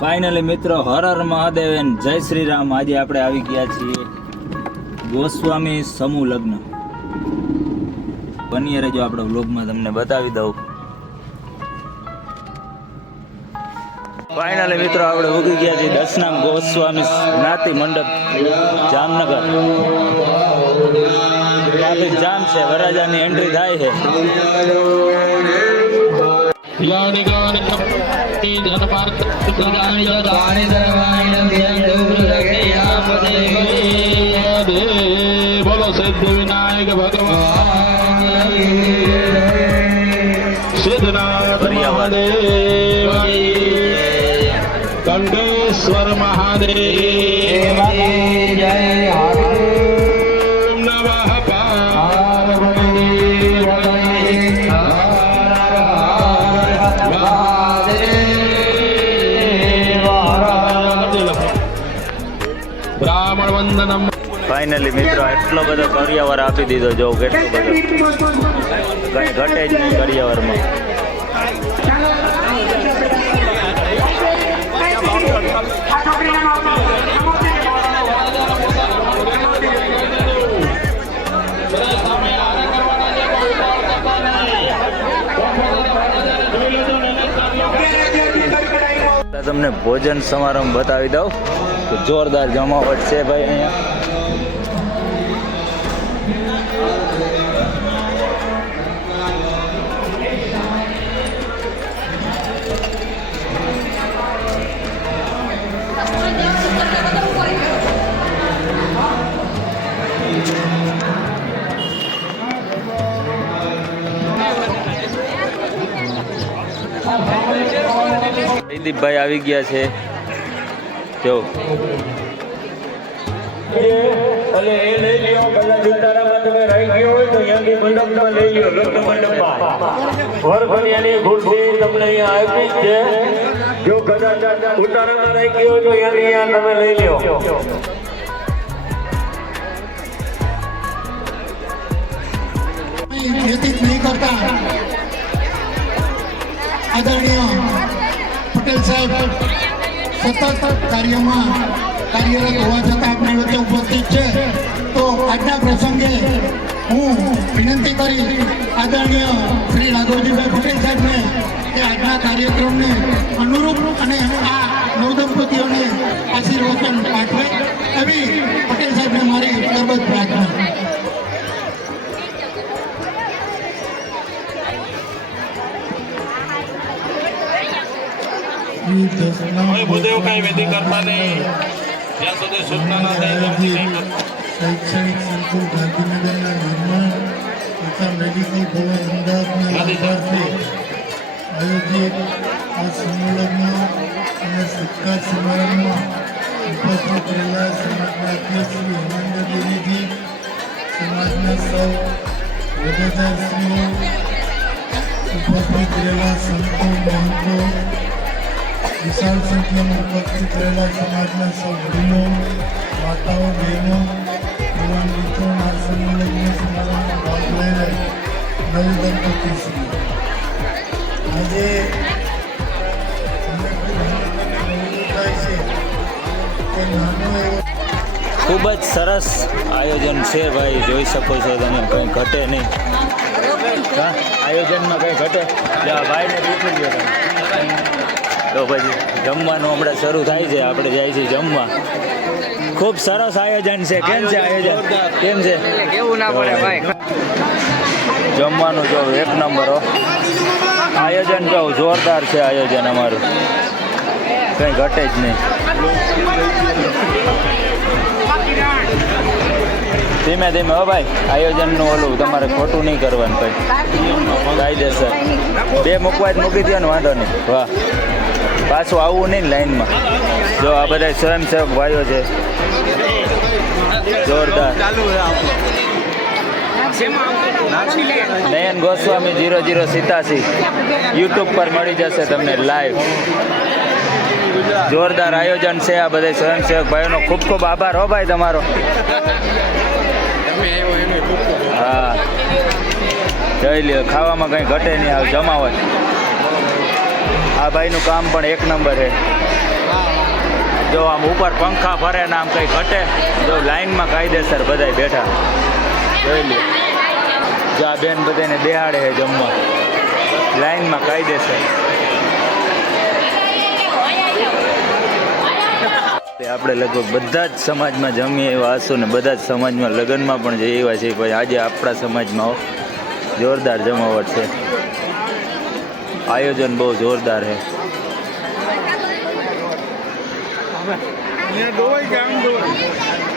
Finally મિત્રો, હર Mahadev N જય શ્રી રામ આજે આપણે આવી ગયા છીએ ગોસ્વામી સમૂહ લગ્ન. બની રહેજો આપણે વ્લોગમાં, તમને બતાવી દઉં. ફાઇનલી મિત્રો, આપણે ઉગી ગયા છીએ દશનામ ગોસ્વામી જ્ઞાતિ મંડપ, જામનગર. જામ છે વરાજાની એન્ટ્રી થાય છે. બોલો સિદ્ધ વિનાયક ભગવાન. સિદ્ધનાથ મહાદેવ. કંડેશ્વર મહાદેવ. ઓમ ફાઇનલી મિત્રો એટલો બધો કરિયાવર આપી દીધો, જો કેટલો બધો. કઈ ઘટે જ નહીં કરિયાવરમાં. તમને ભોજન સમારંભ બતાવી દઉં. તો જોરદાર જમાવટ છે ભાઈ અહીંયા. જયદીપભાઈ આવી ગયા છે. જો અને એ લઈ લ્યો કદાચ ઉતારામાં તમે રહી ગયો હોય તો અહીંયાથી મંડપમાં લઈ લ્યો લગ્ન મંડપમાં વરઘડિયાની ખુરશી તમને અહીંયા આપી જ છે જો કદાચ ઉતારામાં રહી ગયો હોય તો અહીંયાથી અહીંયા તમે લઈ લ્યો વ્યતીત નહીં કરતા આદરણીય પટેલ સાહેબ સતત કાર્યમાં કાર્યરત હોવા છતાં આપણી વચ્ચે ઉપસ્થિત છે. તો આજના પ્રસંગે હું વિનંતી કરી આદરણીય શ્રી રાઘવજીભાઈ પટેલ સાહેબને કે આજના કાર્યક્રમને અનુરૂપ અને આ નવદંપતિઓને આશીર્વચન પાઠવે. એવી પટેલ સાહેબને મારી કોઈ ભૂદેવ કઈ વિધિ. શૈક્ષણિક સંકુલ ગાંધીનગરના નિર્માણ તથા મેડિકલ કોલેજ અમદાવાદના લાભાર્થે આયોજિત આ સંમેલનમાં અને સત્કાર સમારંભમાં ઉપસ્થિત રહેલા સમાજના અધ્યક્ષ શ્રી હેમંત દેવીજી સમાજના સૌ હોદ્દેદારશ્રીઓ ઉપસ્થિત રહેલા સંતો, મહંતો વિશાળ સંખ્યામાં ઉપસ્થિત રહેલા સમાજના સૌ વડીલો માતાઓ, બહેનો યુવાન મિત્રો આ સંમેલનના સમારોહમાં ભાગ લઈ રહે નવદંપતિ શ્રી આજે ખૂબ જ સરસ આયોજન છે ભાઈ, જોઈ શકો છો તમે, કંઈ ઘટે નહીં. આયોજનમાં કંઈ ઘટે? ભાઈને પૂછી તો પછી જમવાનું હમણાં શરૂ થાય છે. આપણે જાય છે જમવા. ખૂબ સરસ આયોજન છે. કેમ છે આયોજન કેમ છે? કેવું ના પડે ભાઈ. જમવાનું જો એક નંબર આયોજન જો જોરદાર છે આયોજન અમારું. કંઈ ઘટે જ નહીં. ધીમે ધીમે હો ભાઈ. આયોજનનું ઓલું તમારે ખોટું નહીં કરવાનું કંઈ કાયદેસર. બે મૂકવા જ મૂકી દો ને વાંધો નહીં. વાહ. પાછું આવવું નહીં લાઈનમાં જો આ બધા સ્વયંસેવક ભાઈઓ છે. જોરદાર. નયન ગોસ્વામી જીરો જીરો સિતાસી યુટ્યુબ પર મળી જશે તમને લાઈવ જોરદાર આયોજન છે આ બધા સ્વયંસેવક ભાઈઓનો. ખૂબ ખૂબ આભાર હો ભાઈ તમારો. હા. જઈ લ્યો, ખાવામાં કંઈ ઘટે નહીં, આવે જમાવટ. આ ભાઈનું કામ પણ એક નંબર છે. જો આમ ઉપર પંખા ફરે ને આમ કંઈ ઘટે જો લાઈનમાં કાયદેસર બધાય બેઠા. જોઈ લે જો આ બેન બધાને બેહાડે છે જમવા. લાઈનમાં કાયદેસર. આપણે લગભગ બધા જ સમાજમાં જમીએ એવા હશો ને બધા જ સમાજમાં લગ્નમાં પણ જઈએ એવા છે ભાઈ આજે આપણા સમાજમાં જોરદાર જમાવટ છે. આયોજન બહુ જોરદાર છે ડોવાઈ ગામ ડોવાઈ?